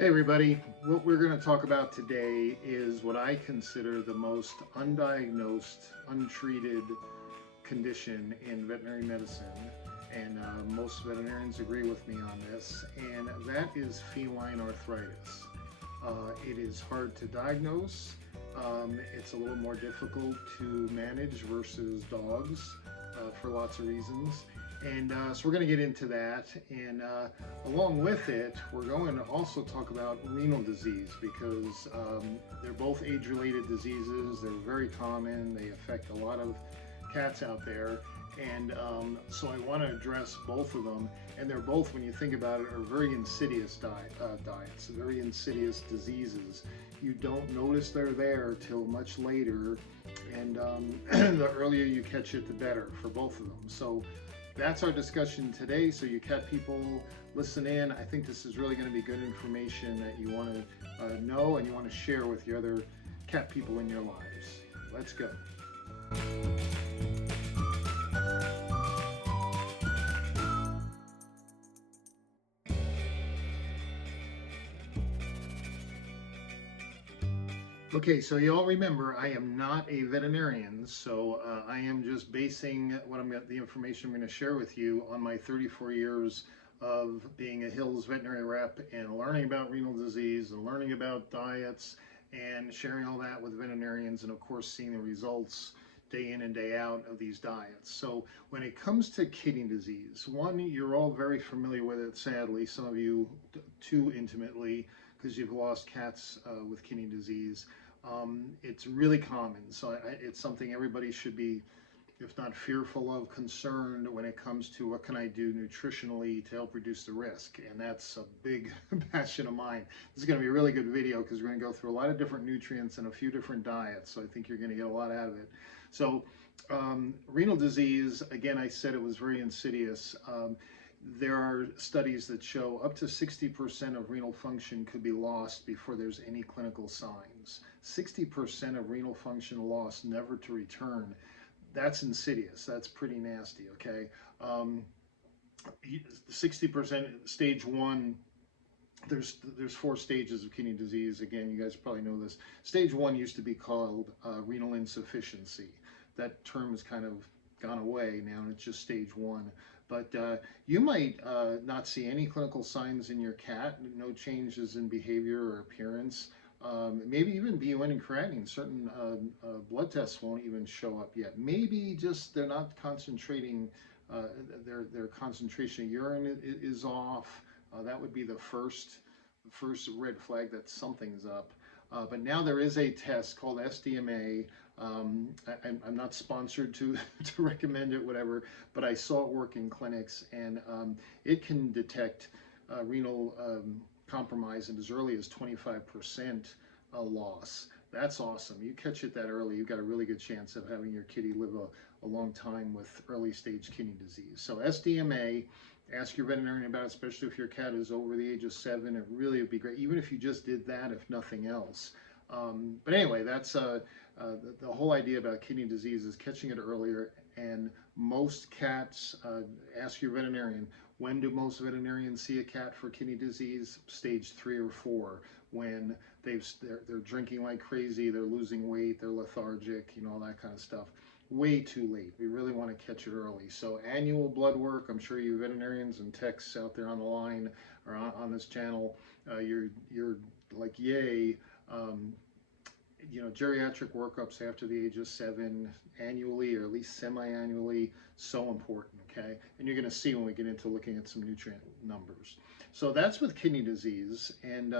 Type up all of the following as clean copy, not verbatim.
Hey everybody, what we're going to talk about today is what I consider the most undiagnosed, untreated condition in veterinary medicine, and most veterinarians agree with me on this, and that is feline arthritis. It is hard to diagnose. It's a little more difficult to manage versus dogs for lots of reasons. And so we're going to get into that. And along with it, we're going to also talk about renal disease because they're both age-related diseases. They're very common. They affect a lot of cats out there. And so I want to address both of them. And they're both, when you think about it, are very insidious diets, very insidious diseases. You don't notice they're there till much later. And the earlier you catch it, the better for both of them. So that's our discussion today. So you cat people, listen in. I think this is really going to be good information that you want to know and you want to share with your other cat people in your lives. Let's go. Okay, so you all remember I am not a veterinarian, so I am just basing the information I'm going to share with you on my 34 years of being a Hills veterinary rep and learning about renal disease and learning about diets and sharing all that with veterinarians, and of course seeing the results day in and day out of these diets. So when it comes to kidney disease, one, you're all very familiar with it, sadly, some of you too intimately, because you've lost cats with kidney disease. It's really common, so it's something everybody should be, if not fearful of, concerned when it comes to what can I do nutritionally to help reduce the risk, and that's a big passion of mine. This is going to be a really good video because we're going to go through a lot of different nutrients and a few different diets, so I think you're going to get a lot out of it. So renal disease, again, I said it was very insidious. There are studies that show up to 60% of renal function could be lost before there's any clinical signs. 60% of renal function lost, never to return. That's insidious. That's pretty nasty, okay? 60% stage one, there's 4 stages of kidney disease. Again, you guys probably know this. Stage 1 used to be called renal insufficiency. That term has kind of gone away now, and it's just stage 1. But you might not see any clinical signs in your cat, no changes in behavior or appearance. Maybe even BUN and creatinine, certain blood tests won't even show up yet. Maybe just they're not concentrating, their concentration of urine is off. That would be the first red flag that something's up. But now there is a test called SDMA. I'm not sponsored to recommend it, whatever, but I saw it work in clinics, and it can detect renal compromise in as early as 25% loss. That's awesome. You catch it that early, you've got a really good chance of having your kitty live a long time with early stage kidney disease. So SDMA, ask your veterinarian about it, especially if your cat is over the age of 7. It really would be great, even if you just did that, if nothing else. But anyway, that's the whole idea about kidney disease is catching it earlier. And most cats, ask your veterinarian, when do most veterinarians see a cat for kidney disease? Stage 3 or 4, when they're drinking like crazy, they're losing weight, they're lethargic, all that kind of stuff. Way too late. We really want to catch it early. So annual blood work, I'm sure you veterinarians and techs out there on the line or on this channel, you're like, yay. Geriatric workups after the age of 7 annually, or at least semi-annually, so important, okay? And you're going to see when we get into looking at some nutrient numbers. So that's with kidney disease, and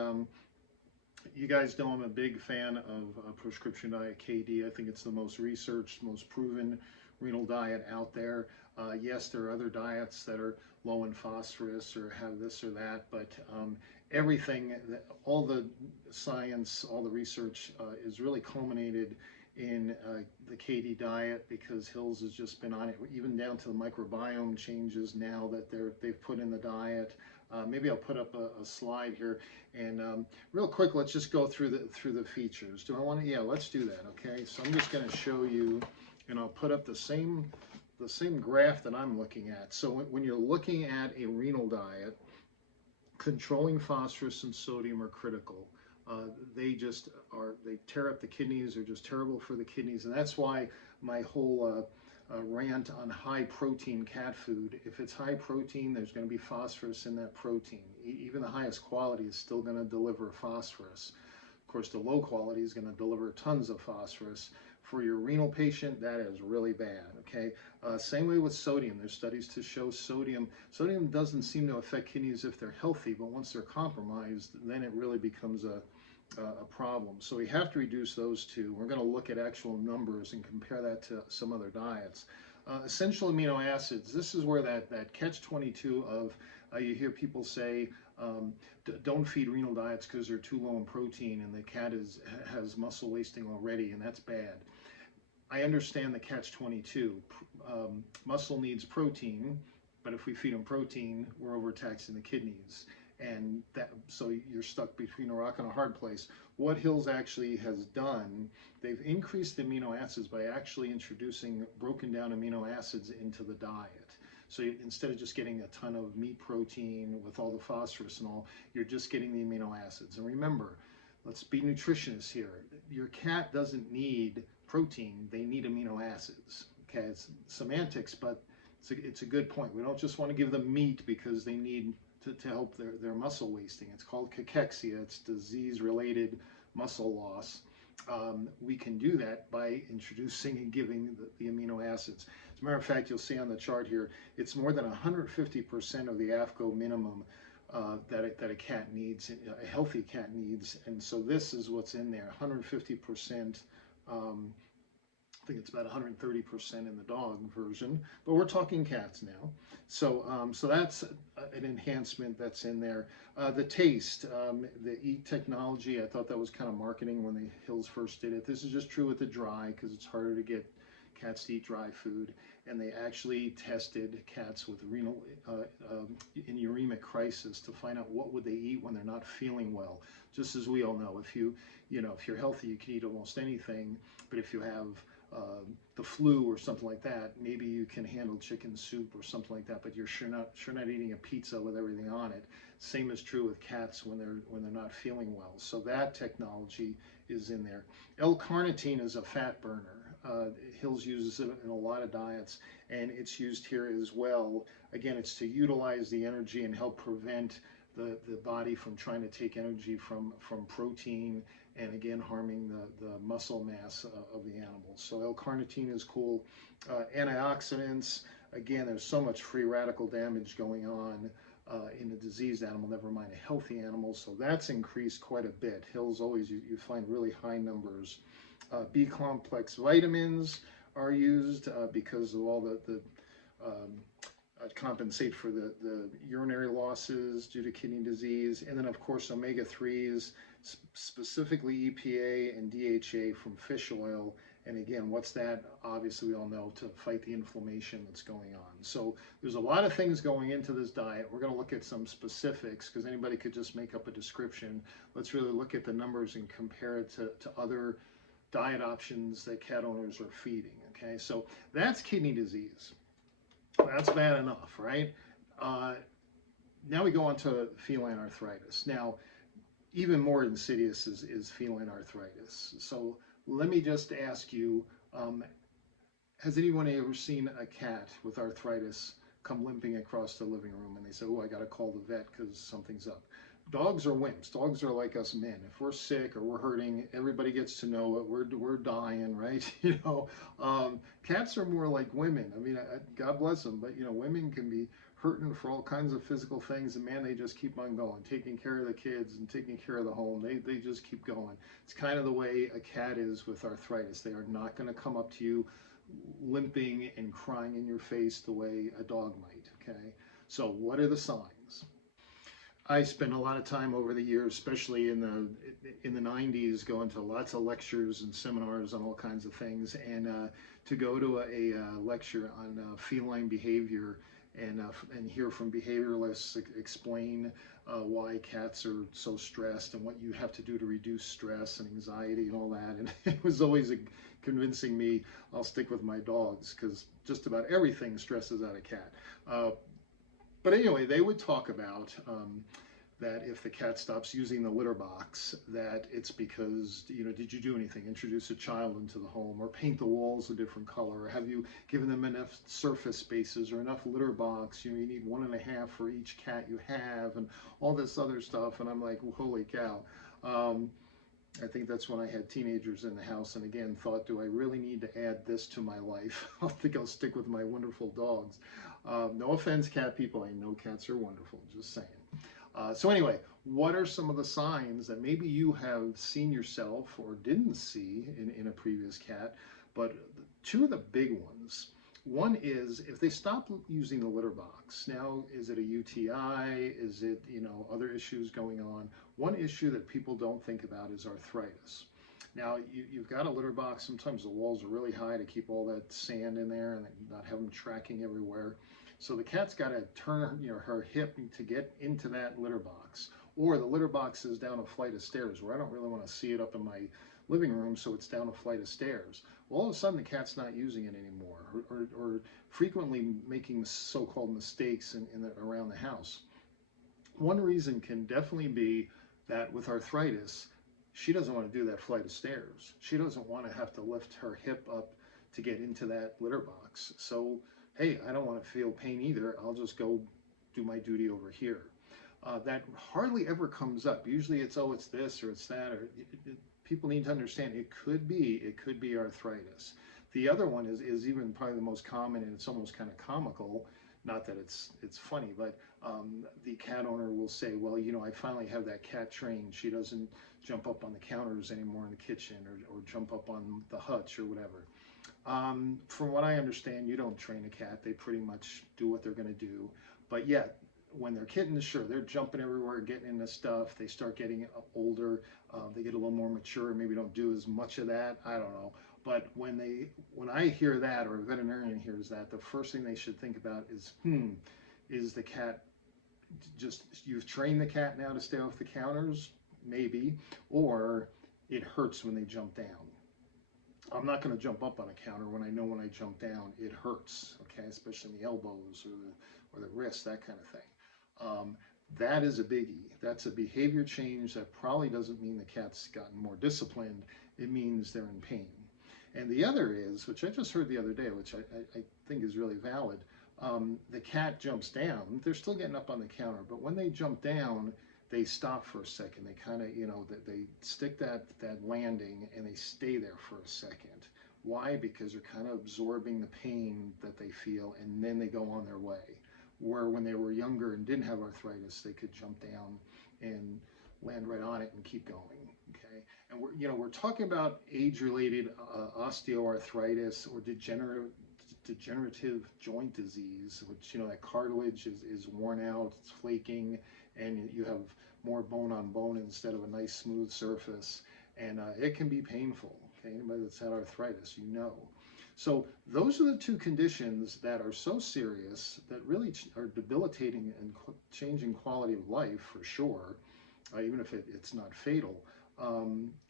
you guys know I'm a big fan of prescription diet KD. I think it's the most researched, most proven renal diet out there. Yes, there are other diets that are low in phosphorus or have this or that, but everything, all the science, all the research is really culminated in the KD diet, because Hills has just been on it, even down to the microbiome changes now that they've put in the diet. Maybe I'll put up a slide here, and real quick, let's just go through the features. Do I want to? Yeah, let's do that. Okay, so I'm just going to show you, and I'll put up the same graph that I'm looking at. So when you're looking at a renal diet, controlling phosphorus and sodium are critical. They tear up the kidneys, they're just terrible for the kidneys, and that's why my whole rant on high protein cat food. If it's high protein, there's going to be phosphorus in that protein. Even the highest quality is still going to deliver phosphorus. Of course, the low quality is going to deliver tons of phosphorus. For your renal patient, that is really bad, okay? Same way with sodium. There's studies to show sodium. Sodium doesn't seem to affect kidneys if they're healthy, but once they're compromised, then it really becomes a problem. So we have to reduce those two. We're going to look at actual numbers and compare that to some other diets. Essential amino acids, this is where that catch-22 of, you hear people say, don't feed renal diets because they're too low in protein and the cat has muscle wasting already, and that's bad. I understand the catch-22. Muscle needs protein, but if we feed them protein, we're overtaxing the kidneys. And so you're stuck between a rock and a hard place. What Hills actually has done, they've increased the amino acids by actually introducing broken down amino acids into the diet. So instead of just getting a ton of meat protein with all the phosphorus and all, you're just getting the amino acids. And remember, let's be nutritionists here. Your cat doesn't need protein, they need amino acids. Okay, it's semantics, but it's a good point. We don't just want to give them meat because they need to help their muscle wasting. It's called cachexia. It's disease-related muscle loss. We can do that by introducing and giving the amino acids. As a matter of fact, you'll see on the chart here, it's more than 150% of the AFCO minimum that a cat needs, a healthy cat needs. And so this is what's in there, 150%. I think it's about 130% in the dog version, but we're talking cats now. So so that's an enhancement that's in there. The taste, the eat technology, I thought that was kind of marketing when the Hills first did it. This is just true with the dry because it's harder to get cats to eat dry food. And they actually tested cats with renal in uremic crisis to find out what would they eat when they're not feeling well. Just as we all know, if you're healthy, you can eat almost anything, but if you have the flu or something like that, maybe you can handle chicken soup or something like that, but you're sure not eating a pizza with everything on it. Same is true with cats when they're not feeling well. So that technology is in there. L-carnitine is a fat burner. Hills uses it in a lot of diets, and it's used here as well. Again, it's to utilize the energy and help prevent the body from trying to take energy from protein, and again harming the muscle mass of the animal. So L-carnitine is cool. Antioxidants, again, there's so much free radical damage going on in a diseased animal, never mind a healthy animal, so that's increased quite a bit. Hills always, you find really high numbers. B-complex vitamins are used because of all the compensate for the urinary losses due to kidney disease. And then of course omega-3s, specifically EPA and DHA from fish oil. And again, what's that? Obviously we all know, to fight the inflammation that's going on. So there's a lot of things going into this diet. We're going to look at some specifics because anybody could just make up a description. Let's really look at the numbers and compare it to other diet options that cat owners are feeding. Okay, so that's kidney disease. That's bad enough, right? Now we go on to feline arthritis. Now, even more insidious is feline arthritis. So let me just ask you, has anyone ever seen a cat with arthritis come limping across the living room and they say, oh, I got to call the vet because something's up? Dogs are wimps. Dogs are like us men. If we're sick or we're hurting, everybody gets to know it. We're dying, right? Cats are more like women. I mean, God bless them, but women can be hurting for all kinds of physical things, and man, they just keep on going, taking care of the kids and taking care of the home. They just keep going. It's kind of the way a cat is with arthritis. They are not going to come up to you limping and crying in your face the way a dog might. Okay, so what are the signs? I spent a lot of time over the years, especially in the 90s, going to lots of lectures and seminars on all kinds of things, and to go to a lecture on feline behavior and hear from behavioralists explain why cats are so stressed and what you have to do to reduce stress and anxiety and all that. And it was always convincing me I'll stick with my dogs because just about everything stresses out a cat. But anyway, they would talk about that if the cat stops using the litter box, that it's because, did you do anything? Introduce a child into the home, or paint the walls a different color, or have you given them enough surface spaces or enough litter box? You need 1.5 for each cat you have, and all this other stuff. And I'm like, well, holy cow. I think that's when I had teenagers in the house, and again thought, do I really need to add this to my life? I think I'll stick with my wonderful dogs. No offense, cat people. I know cats are wonderful, just saying. So anyway, what are some of the signs that maybe you have seen yourself or didn't see in a previous cat? But two of the big ones. One is if they stop using the litter box. Now, is it a UTI? Is it, other issues going on? One issue that people don't think about is arthritis. Now, you've got a litter box. Sometimes the walls are really high to keep all that sand in there and not have them tracking everywhere. So the cat's got to turn her hip to get into that litter box. Or the litter box is down a flight of stairs where I don't really want to see it up in my living room, so it's down a flight of stairs. Well, all of a sudden the cat's not using it anymore, or frequently making so-called mistakes around the house. One reason can definitely be that with arthritis, she doesn't want to do that flight of stairs. She doesn't want to have to lift her hip up to get into that litter box. So, hey, I don't want to feel pain either. I'll just go do my duty over here. That hardly ever comes up. Usually it's, oh, it's this or it's that, or people need to understand it could be arthritis. The other one is even probably the most common, and it's almost kind of comical. Not that it's funny, but the cat owner will say, well, I finally have that cat trained. She doesn't jump up on the counters anymore in the kitchen, or jump up on the hutch or whatever. From what I understand, you don't train a cat. They pretty much do what they're going to do. But yet, when they're kittens, sure, they're jumping everywhere, getting into stuff. They start getting older. They get a little more mature. Maybe don't do as much of that. I don't know. But when I hear that, or a veterinarian hears that, the first thing they should think about is the cat just, you've trained the cat now to stay off the counters? Maybe. Or it hurts when they jump down. I'm not going to jump up on a counter when I know when I jump down it hurts, okay, especially in the elbows or the wrist, that kind of thing. That is a biggie. That's a behavior change that probably doesn't mean the cat's gotten more disciplined. It means they're in pain. And the other is, which I just heard the other day, which I think is really valid, the cat jumps down. They're still getting up on the counter, but when they jump down, they stop for a second. They kind of, they stick that landing and they stay there for a second. Why? Because they're kind of absorbing the pain that they feel, and then they go on their way. Where when they were younger and didn't have arthritis, they could jump down and land right on it and keep going. Okay, and we're talking about age-related osteoarthritis or degenerative joint disease, which that cartilage is worn out, it's flaking, and you have more bone on bone instead of a nice smooth surface, and it can be painful. Okay, anybody that's had arthritis, So those are the two conditions that are so serious that really are debilitating and changing quality of life for sure, even if it's not fatal.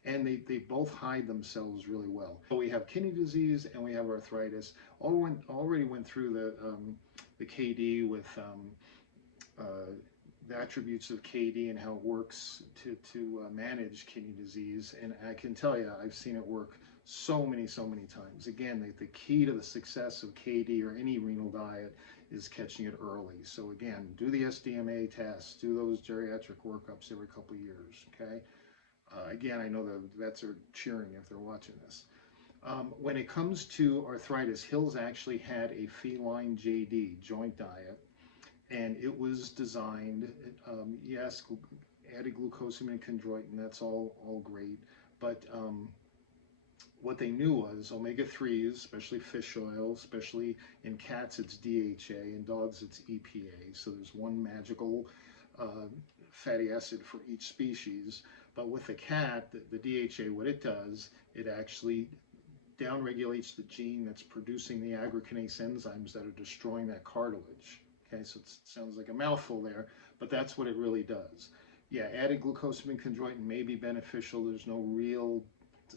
And they both hide themselves really well. So we have kidney disease and we have arthritis. Already went through the KD with the attributes of KD and how it works to manage kidney disease. And I can tell you, I've seen it work so many times. Again, the key to the success of KD or any renal diet is catching it early. So again, do the SDMA tests, do those geriatric workups every couple of years, okay? Again, I know the vets are cheering if they're watching this. When it comes to arthritis, Hills actually had a Feline JD, joint diet, and it was designed, yes, added glucosamine and chondroitin, that's all great, but what they knew was omega-3s, especially fish oil, especially in cats it's DHA, in dogs it's EPA, so there's one magical fatty acid for each species. But with the cat, the DHA, what it does, it actually downregulates the gene that's producing the agrokinase enzymes that are destroying that cartilage. Okay, so it sounds like a mouthful there, but that's what it really does. Yeah, added glucosamine chondroitin may be beneficial. There's no real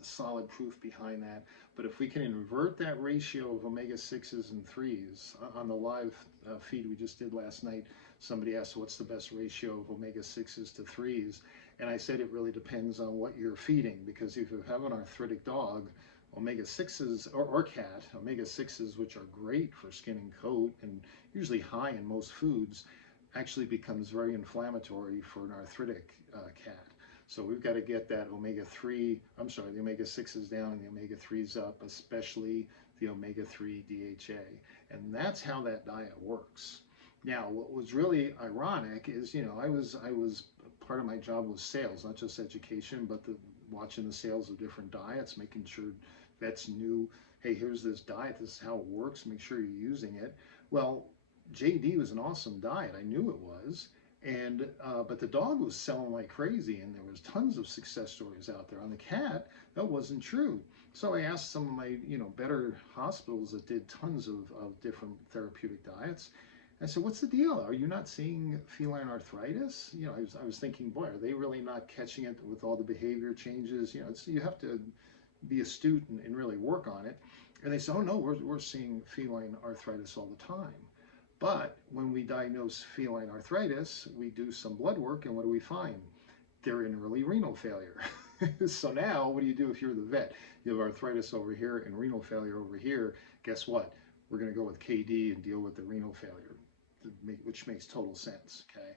solid proof behind that. But if we can invert that ratio of omega-6s and 3s, on the live feed we just did last night, somebody asked what's the best ratio of omega-6s to 3s, and I said it really depends on what you're feeding, because if you have an arthritic dog, omega-6s or cat, omega-6s, which are great for skin and coat and usually high in most foods, actually becomes very inflammatory for an arthritic cat. So we've got to get that omega-3, I'm sorry, the omega-6s down and the omega-3s up, especially the omega-3 DHA. And that's how that diet works. Now, what was really ironic is, I was part of my job was sales, not just education, but watching the sales of different diets, making sure vets knew, hey, here's this diet, this is how it works, make sure you're using it. Well, JD was an awesome diet. I knew it was. And but the dog was selling like crazy, and there was tons of success stories out there. On the cat, that wasn't true. So I asked some of my better hospitals that did tons of different therapeutic diets. I said, what's the deal? Are you not seeing feline arthritis? I was thinking, boy, are they really not catching it with all the behavior changes? You have to be astute and really work on it. And they said, oh no, we're seeing feline arthritis all the time. But when we diagnose feline arthritis, we do some blood work, and what do we find? They're in early renal failure. So now, what do you do if you're the vet? You have arthritis over here and renal failure over here. Guess what? We're going to go with KD and deal with the renal failure, which makes total sense, okay?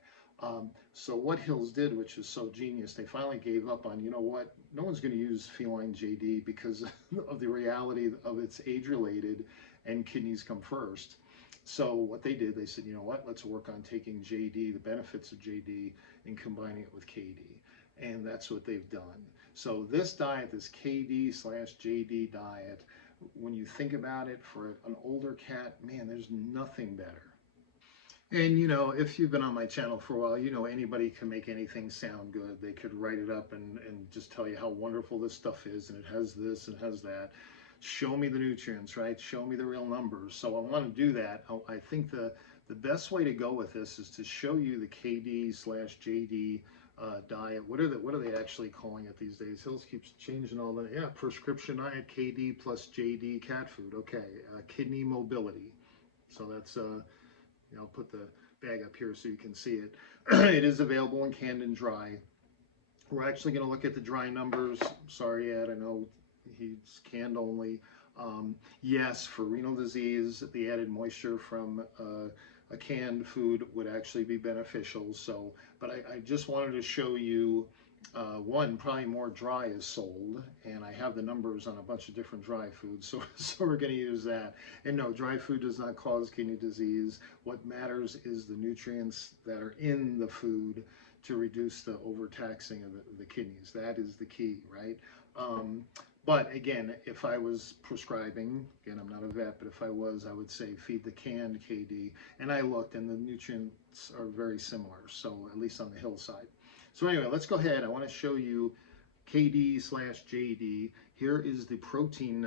So what Hills did, which is so genius, they finally gave up on, what? No one's going to use feline JD because of the reality of it's age-related and kidneys come first. So what they did, they said, you know what, let's work on taking JD, the benefits of JD, and combining it with KD. And that's what they've done. So this diet, this KD/JD diet, when you think about it, for an older cat, man, there's nothing better. And if you've been on my channel for a while, anybody can make anything sound good. They could write it up and just tell you how wonderful this stuff is, and it has this and it has that. Show me the nutrients, right? Show me the real numbers. So I want to do that. I think the best way to go with this is to show you the KD/JD diet. What are they actually calling it these days? Hills keeps changing all that. Yeah, prescription diet, KD plus JD cat food. Okay, kidney mobility. So that's I'll put the bag up here so you can see it. It is available in canned and dry. We're actually going to look at the dry numbers. Sorry, Ed, I know he's canned only. Yes, for renal disease, the added moisture from a canned food would actually be beneficial. So, but I just wanted to show you one, probably more dry is sold, and I have the numbers on a bunch of different dry foods, so we're going to use that. And no, dry food does not cause kidney disease. What matters is the nutrients that are in the food to reduce the overtaxing of the kidneys. That is the key, right? But again, if I was prescribing, again, I'm not a vet, but if I was, I would say feed the canned KD. And I looked, and the nutrients are very similar, so at least on the hillside. So anyway, let's go ahead. I want to show you KD/JD. Here is the protein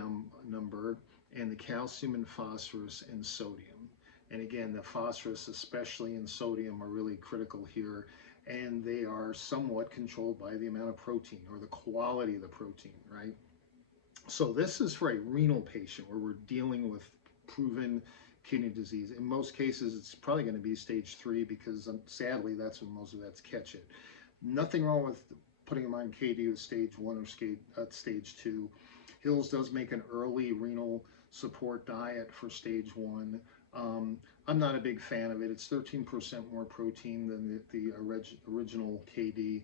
number and the calcium and phosphorus and sodium. And again, the phosphorus, especially in sodium, are really critical here. And they are somewhat controlled by the amount of protein or the quality of the protein, right? So this is for a renal patient where we're dealing with proven kidney disease. In most cases, it's probably going to be stage 3 because sadly, that's when most vets catch it. Nothing wrong with putting them on KD with stage 1 or stage 2. Hills does make an early renal support diet for stage 1. I'm not a big fan of it. It's 13% more protein than the original KD.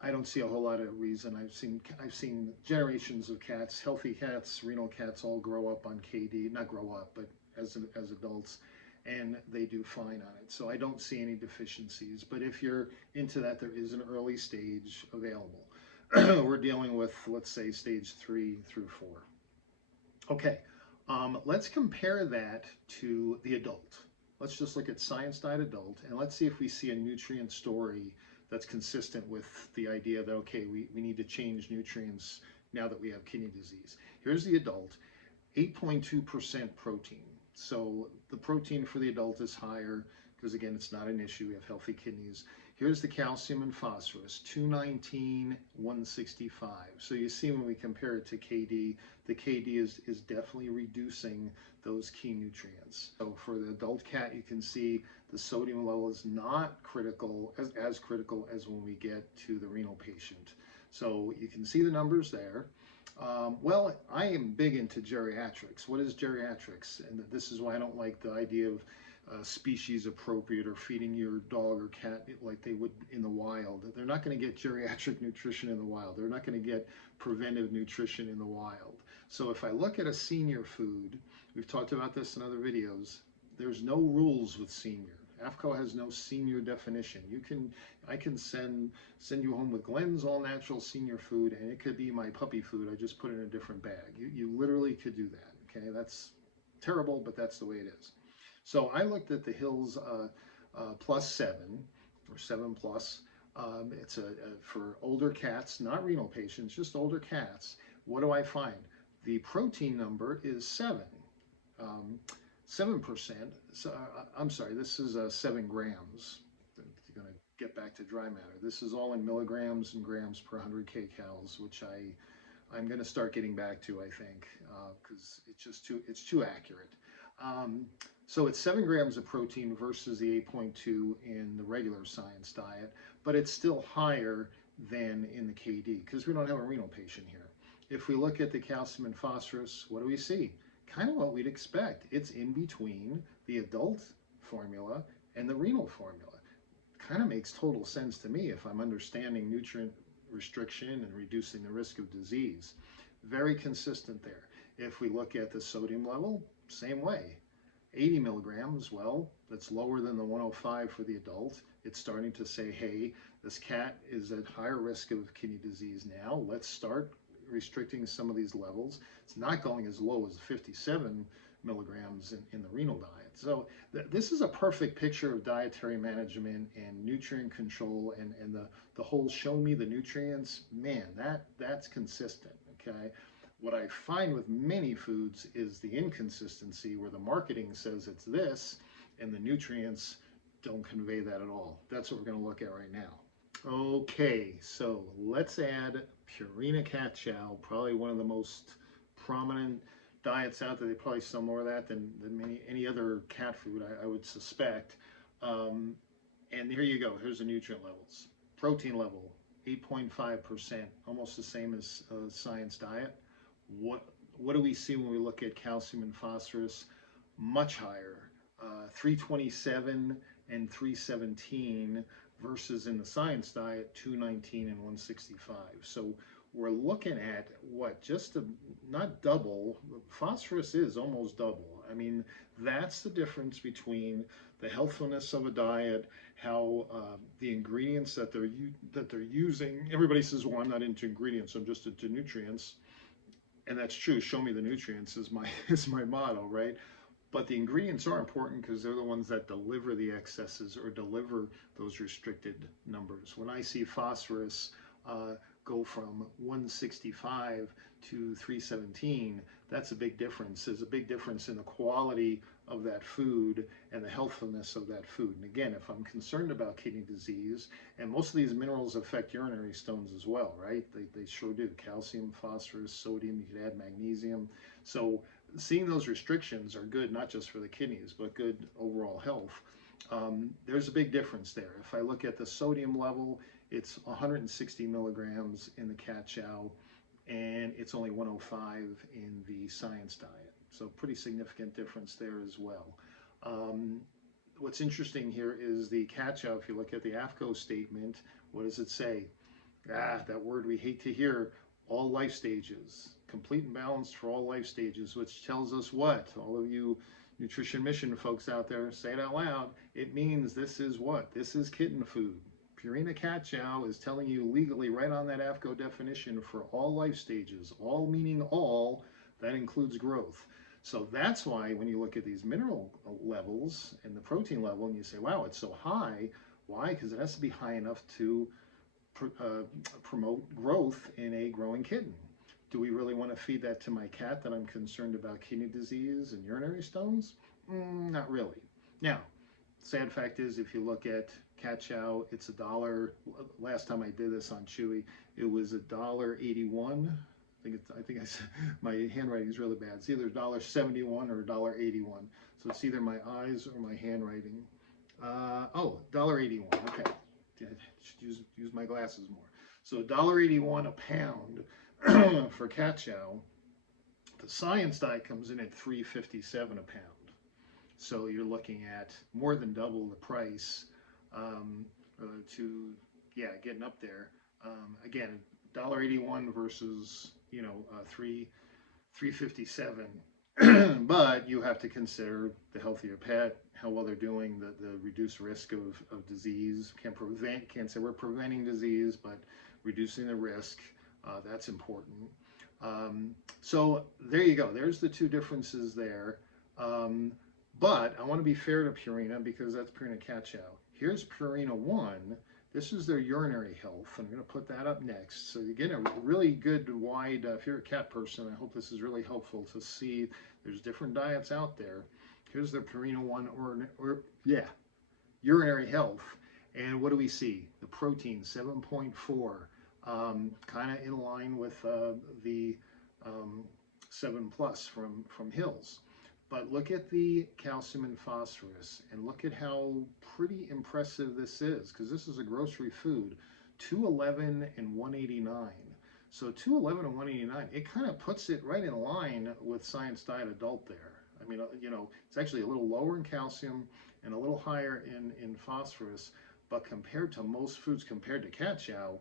I don't see a whole lot of reason. I've seen generations of cats, healthy cats, renal cats, all grow up on KD. Not grow up, but as adults, and they do fine on it. So I don't see any deficiencies. But if you're into that, there is an early stage available. We're dealing with, let's say, stage 3 through 4. Okay, let's compare that to the adult. Let's just look at Science Diet Adult, and let's see if we see a nutrient story that's consistent with the idea that, okay, we need to change nutrients now that we have kidney disease. Here's the adult, 8.2% protein. So the protein for the adult is higher because, again, it's not an issue. We have healthy kidneys. Here's the calcium and phosphorus, 219, 165. So you see when we compare it to KD, the KD is definitely reducing those key nutrients. So for the adult cat, you can see the sodium level is not critical, as critical as when we get to the renal patient. So you can see the numbers there. Well, I am big into geriatrics. What is geriatrics? And this is why I don't like the idea of species appropriate or feeding your dog or cat like they would in the wild. They're not going to get geriatric nutrition in the wild. They're not going to get preventive nutrition in the wild. So if I look at a senior food, we've talked about this in other videos, there's no rules with senior. AAFCO has no senior definition. I can send you home with Glenn's all natural senior food, and it could be my puppy food. I just put it in a different bag. You literally could do that. Okay, that's terrible, but that's the way it is. So I looked at the Hills +7 or 7 plus. It's for older cats, not renal patients, just older cats. What do I find? The protein number is 7. 7%. So, I'm sorry, this is 7 grams. You're going to get back to dry matter. This is all in milligrams and grams per 100 kcals, which I'm going to start getting back to, I think, because it's too accurate. So it's 7 grams of protein versus the 8.2 in the regular science diet, but it's still higher than in the KD because we don't have a renal patient here. If we look at the calcium and phosphorus, what do we see? Kind of what we'd expect. It's in between the adult formula and the renal formula. Kind of makes total sense to me if I'm understanding nutrient restriction and reducing the risk of disease. Very consistent there. If we look at the sodium level, same way. 80 milligrams, well, that's lower than the 105 for the adult. It's starting to say, hey, this cat is at higher risk of kidney disease now. Let's start restricting some of these levels. It's not going as low as 57 milligrams in the renal diet. So this is a perfect picture of dietary management and nutrient control and the whole show me the nutrients. Man, that's consistent, okay? What I find with many foods is the inconsistency where the marketing says it's this and the nutrients don't convey that at all. That's what we're going to look at right now. Okay, so let's add Purina cat chow, probably one of the most prominent diets out there. They probably sell more of that than any other cat food, I would suspect. And here you go. Here's the nutrient levels. Protein level, 8.5%, almost the same as science diet. What do we see when we look at calcium and phosphorus? Much higher, 327 and 317 versus in the science diet 219 and 165. So we're looking at what, just not double. Phosphorus is almost double. I mean, that's the difference between the healthfulness of a diet, how the ingredients that they're using. Everybody says, well, I'm not into ingredients, I'm just into nutrients. And that's true. Show me the nutrients is my motto, right? But the ingredients are important because they're the ones that deliver the excesses or deliver those restricted numbers. When I see phosphorus go from 165 to 317, that's a big difference. There's a big difference in the quality of that food and the healthfulness of that food. And again, if I'm concerned about kidney disease, and most of these minerals affect urinary stones as well, right? They sure do. Calcium, phosphorus, sodium, you could add magnesium. So seeing those restrictions are good, not just for the kidneys, but good overall health. There's a big difference there. If I look at the sodium level, it's 160 milligrams in the cat chow, and it's only 105 in the science diet. So pretty significant difference there as well. What's interesting here is the cat chow. If you look at the AAFCO statement, what does it say? That word we hate to hear, all life stages. Complete and balanced for all life stages, which tells us what? All of you nutrition mission folks out there, say it out loud. It means this is what? This is kitten food. Purina cat chow is telling you legally right on that AAFCO definition for all life stages. All meaning all, that includes growth. So that's why when you look at these mineral levels and the protein level and you say, wow, it's so high. Why? Because it has to be high enough to promote growth in a growing kitten. Do we really want to feed that to my cat that I'm concerned about kidney disease and urinary stones? Not really. Now, sad fact is, if you look at cat chow, it's $1. Last time I did this on Chewy, it was $1.81. I think I said my handwriting is really bad. It's either $1.71 or $1.81. So it's either my eyes or my handwriting. Oh, $1.81. Okay, I should use my glasses more. So $1.81 a pound for cat chow. The Science diet comes in at $3.57 a pound. So you're looking at more than double the price getting up there. Again, $1.81 versus $3.57. But you have to consider the healthier pet, how well they're doing, the reduced risk of disease. Can't say we're preventing disease, but reducing the risk, that's important. So there you go. There's the two differences there. But I want to be fair to Purina because that's Purina Cat Chow. Here's Purina 1. This is their urinary health. I'm going to put that up next. So you get a really good wide, if you're a cat person, I hope this is really helpful to see. There's different diets out there. Here's their Purina 1 urinary health. And what do we see? The protein, 7.4, kind of in line with the 7 Plus from Hills. But look at the calcium and phosphorus, and look at how pretty impressive this is, because this is a grocery food, 211 and 189. So 211 and 189, it kind of puts it right in line with Science Diet Adult there. I mean, it's actually a little lower in calcium and a little higher in phosphorus, but compared to most foods, compared to cat chow,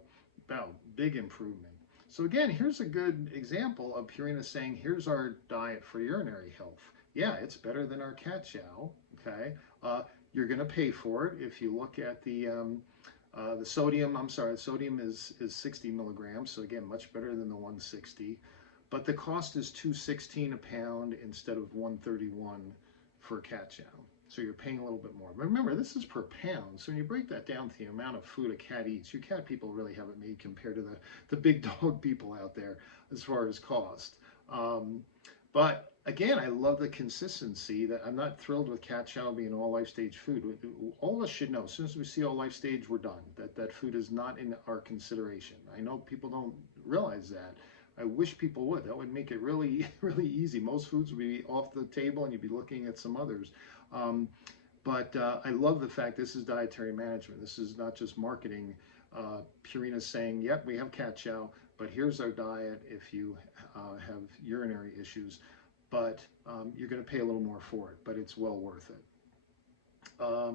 about big improvement. So again, here's a good example of Purina saying, here's our diet for urinary health. Yeah, it's better than our cat chow, okay? You're gonna pay for it. If you look at the sodium, the sodium is 60 milligrams, so again, much better than the 160. But the cost is $2.16 a pound instead of $1.31 for cat chow. So you're paying a little bit more. But remember, this is per pound, so when you break that down to the amount of food a cat eats, you cat people really have it made compared to the big dog people out there as far as cost. But again, I love the consistency. That I'm not thrilled with cat chow being all life stage food. All of us should know, as soon as we see all life stage, we're done. That food is not in our consideration. I know people don't realize that. I wish people would. That would make it really, really easy. Most foods would be off the table and you'd be looking at some others. But I love the fact this is dietary management. This is not just marketing. Purina's saying, yep, we have cat chow, but here's our diet if you have urinary issues. But you're going to pay a little more for it, but it's well worth it. I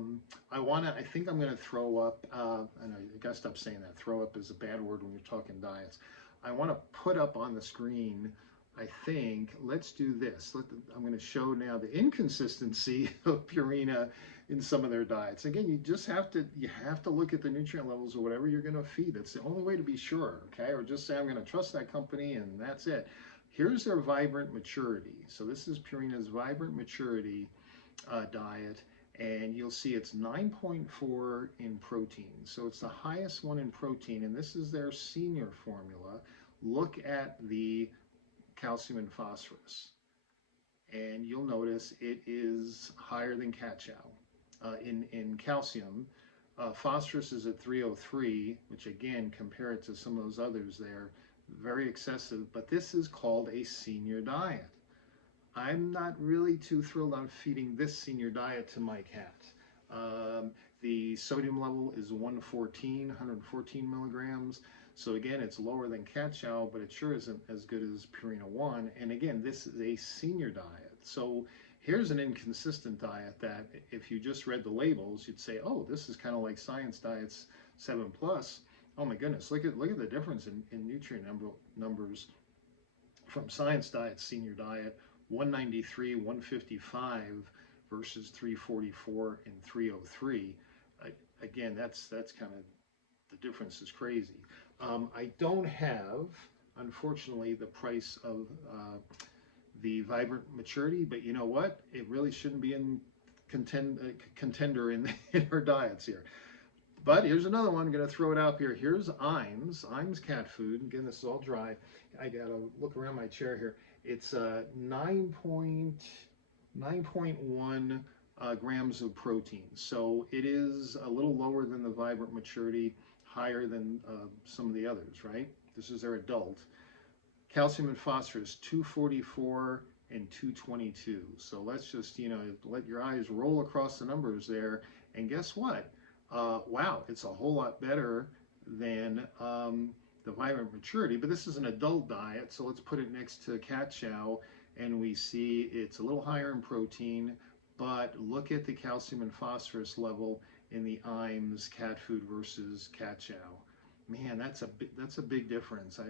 think I'm going to throw up, and I got to stop saying that. Throw up is a bad word when you're talking diets. I want to put up on the screen, I think, let's do this. I'm going to show now the inconsistency of Purina in some of their diets. Again, you have to look at the nutrient levels of whatever you're going to feed. It's the only way to be sure, okay? Or just say, I'm going to trust that company and that's it. Here's their Vibrant Maturity. So this is Purina's Vibrant Maturity diet, and you'll see it's 9.4 in protein. So it's the highest one in protein, and this is their senior formula. Look at the calcium and phosphorus, and you'll notice it is higher than cat chow. In calcium, phosphorus is at 303, which again, compare it to some of those others there, very excessive, but this is called a senior diet. I'm not really too thrilled on feeding this senior diet to my cat. The sodium level is 114 milligrams. So again, it's lower than cat chow, but it sure isn't as good as Purina 1. And again, this is a senior diet. So here's an inconsistent diet that if you just read the labels, you'd say, oh, this is kind of like Science Diet's 7 Plus. Oh my goodness, look at the difference in nutrient numbers from Science Diet's senior diet, 193, 155 versus 344 and 303. Again, that's kind of, the difference is crazy. I don't have, unfortunately, the price of the Vibrant Maturity, but you know what? It really shouldn't be in contender in our diets here. But here's another one. I'm going to throw it out here. Here's Iams cat food. Again, this is all dry. I got to look around my chair here. It's 9.1 grams of protein. So it is a little lower than the Vibrant Maturity, higher than some of the others, right? This is their adult. Calcium and phosphorus, 244 and 222. So let's just, let your eyes roll across the numbers there. And guess what? Wow, it's a whole lot better than the Vibrant Maturity, but this is an adult diet. So let's put it next to cat chow, and we see it's a little higher in protein, but look at the calcium and phosphorus level in the IAMS cat food versus cat chow. Man, that's a big difference.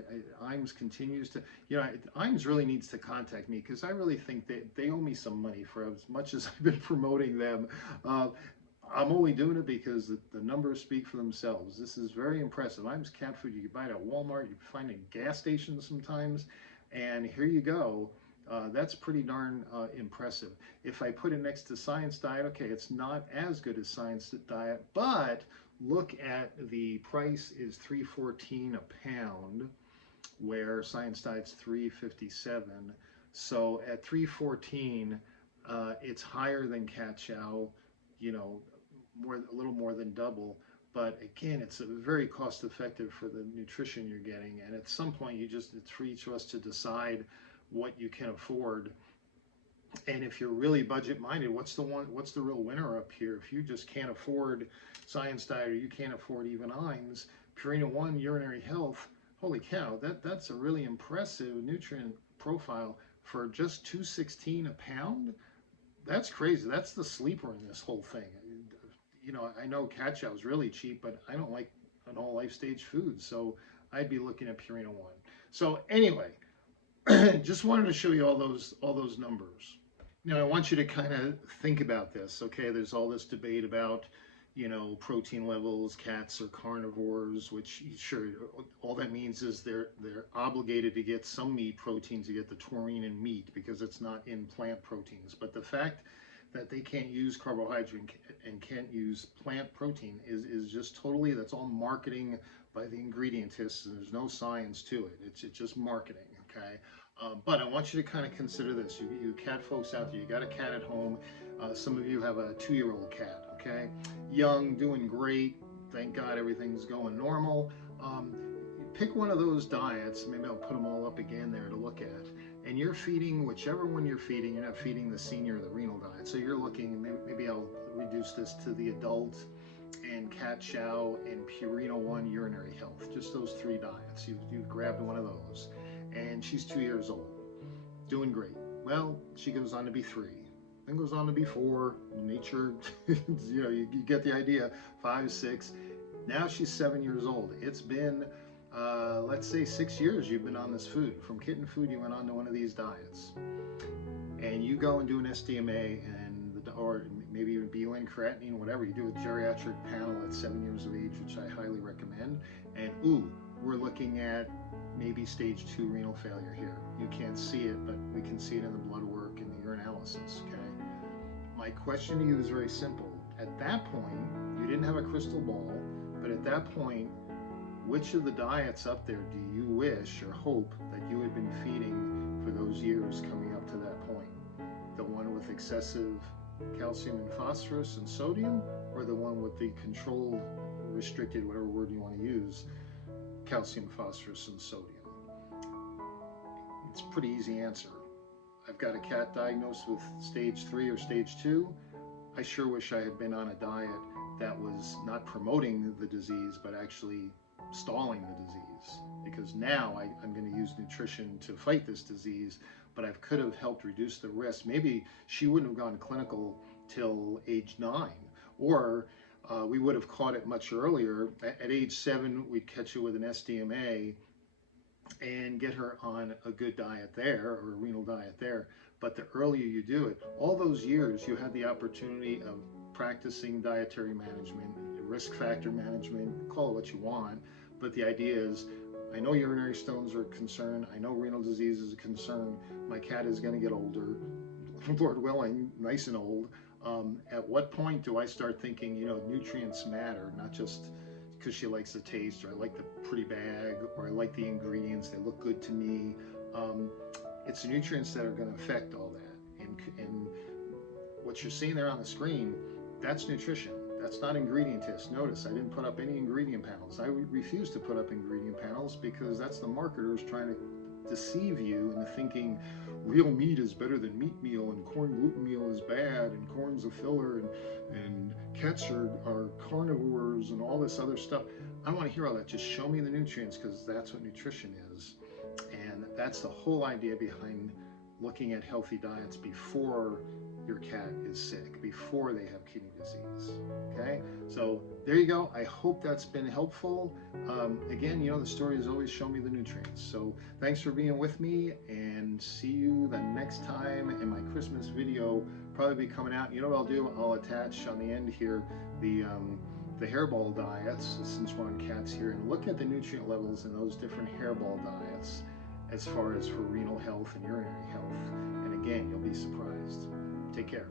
IAMS continues to, IAMS really needs to contact me, because I really think that they owe me some money for as much as I've been promoting them. I'm only doing it because the numbers speak for themselves. This is very impressive. IAMS cat food, you can buy it at Walmart, you can find it in gas stations sometimes, and here you go. That's pretty darn impressive. If I put it next to Science Diet, okay, it's not as good as Science Diet, but look at the price is $3.14 a pound, where Science Diet's $3.57. So at $3.14, it's higher than cat chow, a little more than double. But again, it's very cost effective for the nutrition you're getting. And at some point, it's for each of us to decide what you can afford. And if you're really budget minded, what's the real winner up here? If you just can't afford Science Diet, or you can't afford even IAMS, Purina One Urinary Health, holy cow, that's a really impressive nutrient profile for just $2.16 a pound. That's crazy. That's the sleeper in this whole thing. I know cat chow is really cheap, but I don't like an all life stage food, so I'd be looking at Purina One. So anyway, just wanted to show you all those numbers. Now I want you to kind of think about this. Okay, there's all this debate about, protein levels. Cats are carnivores, which sure, all that means is they're obligated to get some meat protein to get the taurine in meat, because it's not in plant proteins. But the fact that they can't use carbohydrate and can't use plant protein is just totally, that's all marketing by the ingredientists. There's no science to it. It's just marketing, okay? But I want you to kind of consider this. You cat folks out there, you got a cat at home. Some of you have a 2-year-old cat, okay? Young, doing great. Thank God everything's going normal. Pick one of those diets. Maybe I'll put them all up again there to look at. And you're feeding whichever one you're feeding. You're not feeding the senior or the renal diet. So you're looking, maybe I'll reduce this to the adult and cat chow and Purina One Urinary Health. Just those 3 diets. You've grabbed one of those. And she's 2 years old, doing great. Well, she goes on to be 3, then goes on to be 4. Nature, you get the idea. 5, 6. Now she's 7 years old. It's been, let's say, 6 years you've been on this food. From kitten food, you went on to one of these diets, and you go and do an SDMA, or maybe even BUN, creatinine, whatever. You do a geriatric panel at 7 years of age, which I highly recommend. And we're looking at maybe stage 2 renal failure here. You can't see it, but we can see it in the blood work and the urinalysis, okay? My question to you is very simple. At that point, you didn't have a crystal ball, but at that point, which of the diets up there do you wish or hope that you had been feeding for those years coming up to that point? The one with excessive calcium and phosphorus and sodium, or the one with the controlled, restricted, whatever word you want to use, calcium, phosphorus, and sodium? It's a pretty easy answer. I've got a cat diagnosed with stage 3 or stage 2. I sure wish I had been on a diet that was not promoting the disease, but actually stalling the disease. Because now I'm going to use nutrition to fight this disease, but I could have helped reduce the risk. Maybe she wouldn't have gone clinical till age 9, or we would have caught it much earlier. At age 7, we'd catch her with an SDMA and get her on a good diet there, or a renal diet there. But the earlier you do it, all those years you had the opportunity of practicing dietary management, risk factor management, call it what you want. But the idea is, I know urinary stones are a concern. I know renal disease is a concern. My cat is going to get older, Lord willing, nice and old. At what point do I start thinking, nutrients matter, not just because she likes the taste, or I like the pretty bag, or I like the ingredients, they look good to me. It's the nutrients that are going to affect all that. And what you're seeing there on the screen, that's nutrition. That's not ingredient test. Notice I didn't put up any ingredient panels. I refuse to put up ingredient panels because that's the marketers trying to deceive you into thinking real meat is better than meat meal, and corn gluten meal is bad, and corn's a filler, and cats are carnivores, and all this other stuff. I don't want to hear all that. Just show me the nutrients, because that's what nutrition is. And that's the whole idea behind looking at healthy diets before your cat is sick, before they have kidney disease. Okay, so there you go. I hope that's been helpful. Again, you know, the story is always show me the nutrients. So thanks for being with me, and see you the next time. And my Christmas video probably be coming out. You know what I'll do? I'll attach on the end here the hairball diets, since we're on cats here, and look at the nutrient levels in those different hairball diets as far as for renal health and urinary health. And again, you'll be surprised. Take care.